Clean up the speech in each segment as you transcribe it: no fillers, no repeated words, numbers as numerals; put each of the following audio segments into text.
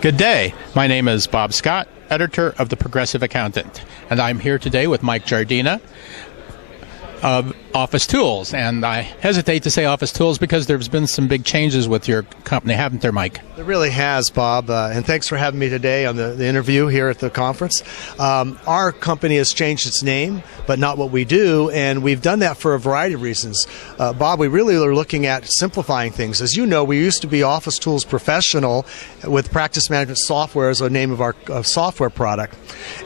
Good day. My name is Bob Scott, editor of The Progressive Accountant, and I'm here today with Mike Giordana of Office Tools. And I hesitate to say Office Tools because there's been some big changes with your company, haven't there, Mike? It really has, Bob, and thanks for having me today on the interview here at the conference. Our company has changed its name, but not what we do, and we've done that for a variety of reasons. Bob, we really are looking at simplifying things. As you know, we used to be Office Tools Professional with Practice Management Software as the name of our software product,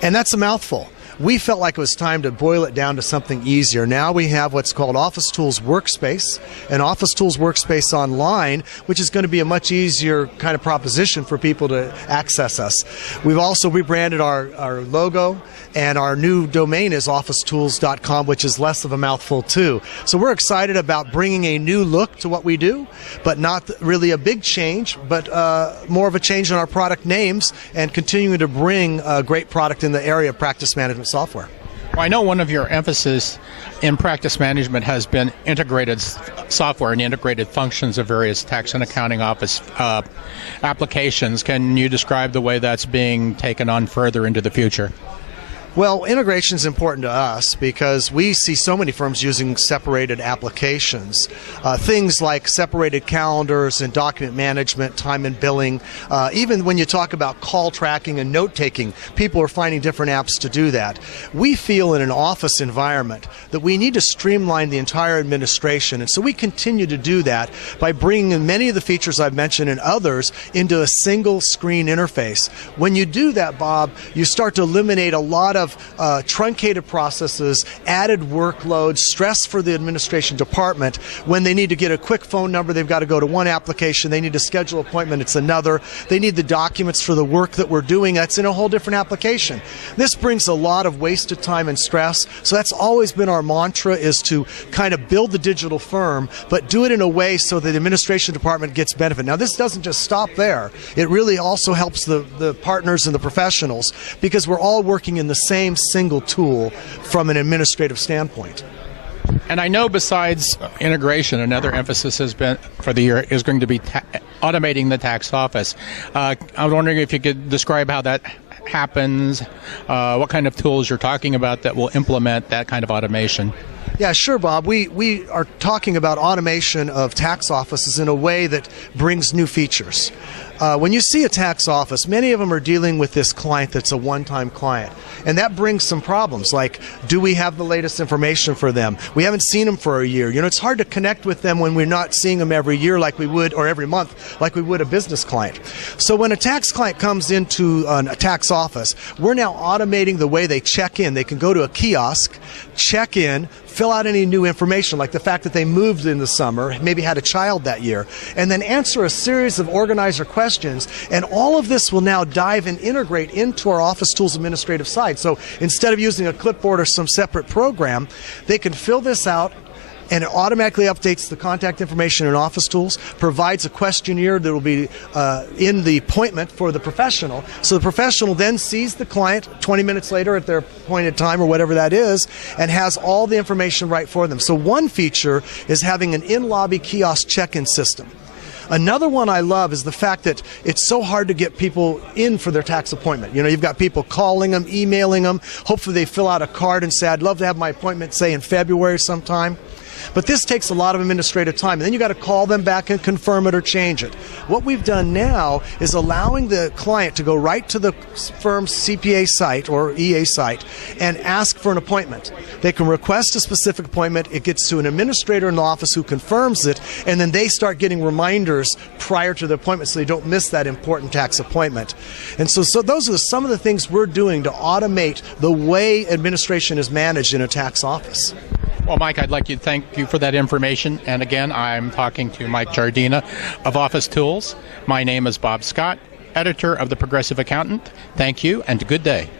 and that's a mouthful. We felt like it was time to boil it down to something easier. Now we have what's called Office Tools Workspace and Office Tools Workspace Online, which is going to be a much easier kind of proposition for people to access us. We've also rebranded our logo, and our new domain is officetools.com, which is less of a mouthful too. So we're excited about bringing a new look to what we do, but not really a big change, but more of a change in our product names and continuing to bring a great product in the area of practice management software. Well, I know one of your emphasis in practice management has been integrated software and integrated functions of various tax and accounting office applications. Can you describe the way that's being taken on further into the future? Well, integration is important to us because we see so many firms using separated applications. Things like separated calendars and document management, time and billing. Even when you talk about call tracking and note-taking, people are finding different apps to do that. We feel in an office environment that we need to streamline the entire administration, and so we continue to do that by bringing in many of the features I've mentioned and others into a single screen interface. When you do that, Bob, you start to eliminate a lot of truncated processes, added workloads, stress for the administration department. When they need to get a quick phone number, they've got to go to one application. They need to schedule an appointment, it's another. They need the documents for the work that we're doing, that's in a whole different application. This brings a lot of wasted time and stress, so that's always been our mantra, is to kind of build the digital firm, but do it in a way so that the administration department gets benefit. Now, this doesn't just stop there. It really also helps the partners and the professionals, because we're all working in the same single tool from an administrative standpoint. And I know besides integration, another emphasis has been for the year is going to be automating the tax office. I was wondering if you could describe how that happens, what kind of tools you're talking about that will implement that kind of automation. Yeah, sure, Bob. We are talking about automation of tax offices in a way that brings new features. When you see a tax office, many of them are dealing with this client that's a one-time client. And that brings some problems, like, do we have the latest information for them? We haven't seen them for a year. You know, it's hard to connect with them when we're not seeing them every year like we would, or every month like we would a business client. So when a tax client comes into a tax office, we're now automating the way they check in. They can go to a kiosk, check in, fill out any new information, like the fact that they moved in the summer, maybe had a child that year, and then answer a series of organizer questions. And all of this will now dive and integrate into our Office Tools administrative side. So instead of using a clipboard or some separate program, they can fill this out, and it automatically updates the contact information in Office Tools, provides a questionnaire that will be in the appointment for the professional. So the professional then sees the client 20 minutes later at their appointed time or whatever that is, and has all the information right for them. So one feature is having an in-lobby kiosk check-in system. Another one I love is the fact that it's so hard to get people in for their tax appointment. You know, you've got people calling them, emailing them. Hopefully they fill out a card and say, I'd love to have my appointment, say, in February sometime. But this takes a lot of administrative time, and then you got to call them back and confirm it or change it. What we've done now is allowing the client to go right to the firm's CPA site or EA site and ask for an appointment. They can request a specific appointment. It gets to an administrator in the office who confirms it, and then they start getting reminders prior to the appointment so they don't miss that important tax appointment. And so those are some of the things we're doing to automate the way administration is managed in a tax office. Well, Mike, I'd like to thank you for that information. And again, I'm talking to Mike Giordana of Office Tools. My name is Bob Scott, editor of The Progressive Accountant. Thank you, and good day.